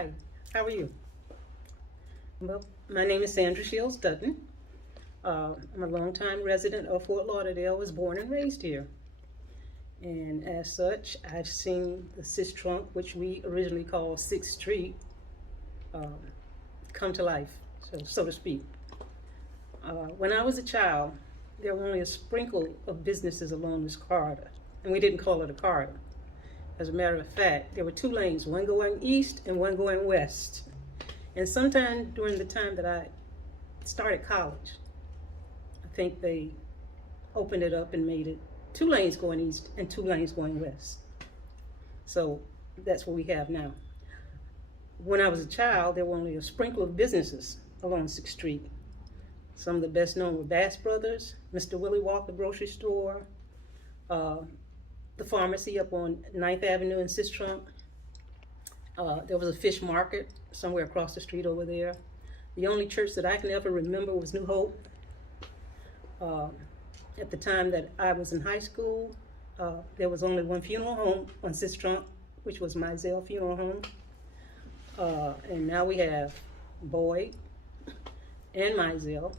Hi, how are you? Well, my name is Sandra Shields Dutton. I'm a longtime resident of Fort Lauderdale, was born and raised here. And as such, I've seen the Sistrunk, which we originally called 6th Street, um, come to life, so to speak. When I was a child, there were only a sprinkle of businesses along this corridor, and we didn't call it a corridor. As a matter of fact, there were two lanes, one going east and one going west. And sometime during the time that I started college, I think they opened it up and made it 2 lanes going east and 2 lanes going west. So that's what we have now. When I was a child, there were only a sprinkle of businesses along 6th Street. Some of the best known were Bass Brothers, Mr. Willie Walker Grocery Store, the pharmacy up on 9th Avenue in Sistrunk. There was a fish market somewhere across the street over there. The only church that I can ever remember was New Hope. At the time that I was in high school, there was only one funeral home on Sistrunk, which was Mizell Funeral Home. And now we have Boyd and Mizell.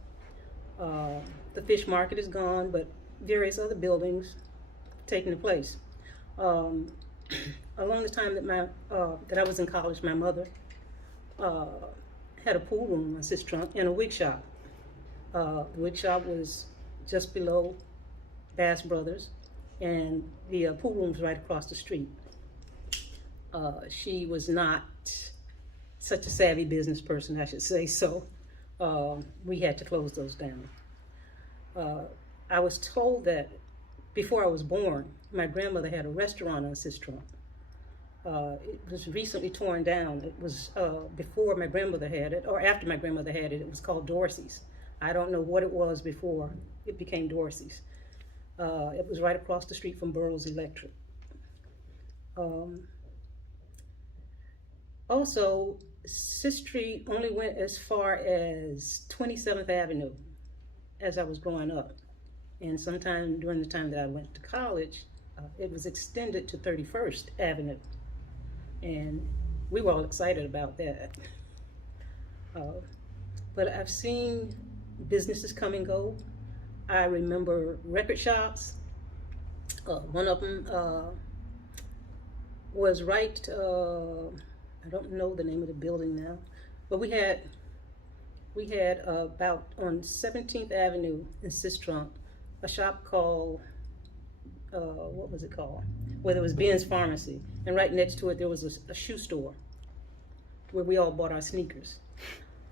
The fish market is gone, but various other buildings taking place. Along the time that I was in college, my mother had a pool room on Sistrunk and a wig shop. The wig shop was just below Bass Brothers, and the pool room was right across the street. She was not such a savvy business person, I should say, so we had to close those down. I was told that before I was born, my grandmother had a restaurant on Sistrunk. It was recently torn down. It was before my grandmother had it, or after my grandmother had it. It was called Dorsey's. I don't know what it was before it became Dorsey's. It was right across the street from Burroughs Electric. Also, 6th Street only went as far as 27th Avenue as I was growing up. And sometime during the time that I went to college, it was extended to 31st Avenue. And we were all excited about that. But I've seen businesses come and go. I remember record shops. One of them was right, I don't know the name of the building now, but we had about on 17th Avenue in Sistrunk, a shop called, what was it called? Well, there was Ben's Pharmacy, and right next to it there was a shoe store where we all bought our sneakers.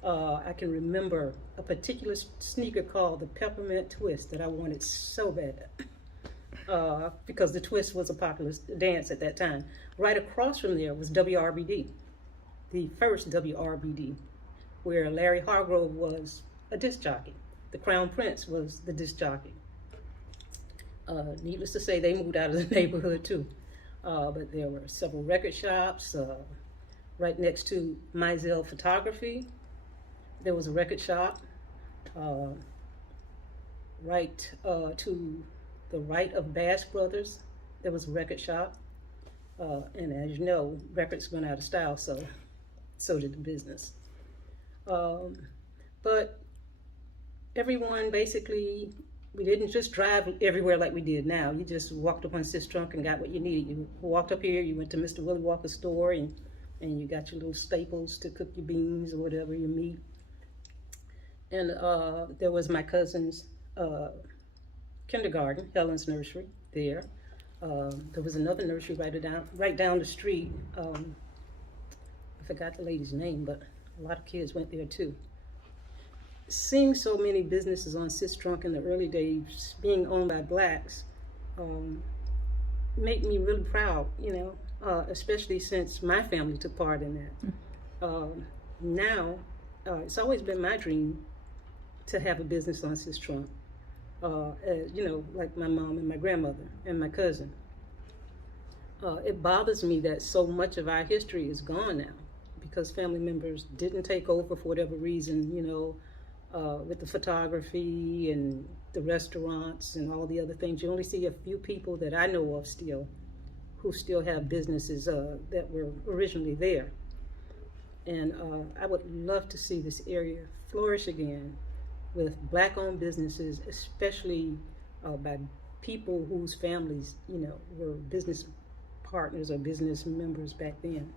I can remember a particular sneaker called the Peppermint Twist that I wanted so bad because the twist was a popular dance at that time. Right across from there was WRBD, the first WRBD, where Larry Hargrove was a disc jockey. The Crown Prince was the disc jockey. Needless to say, they moved out of the neighborhood too. But there were several record shops. Right next to Mizell Photography, there was a record shop. Right to the right of Bass Brothers, there was a record shop. And as you know, records went out of style, so did the business. But everyone basically, we didn't just drive everywhere like we did now. You just walked up on Sistrunk and got what you needed. You walked up here, you went to Mr. Willie Walker's store, and you got your little staples to cook your beans or whatever, your meat. And there was my cousin's kindergarten, Helen's Nursery, there. There was another nursery right down the street. I forgot the lady's name, but a lot of kids went there too. Seeing so many businesses on Sistrunk in the early days being owned by blacks made me really proud, especially since my family took part in that. Now, it's always been my dream to have a business on Sistrunk, like my mom and my grandmother and my cousin. It bothers me that so much of our history is gone now because family members didn't take over for whatever reason, with the photography and the restaurants and all the other things. You only see a few people that I know of still who still have businesses that were originally there. And I would love to see this area flourish again with black-owned businesses, especially by people whose families, were business partners or business members back then.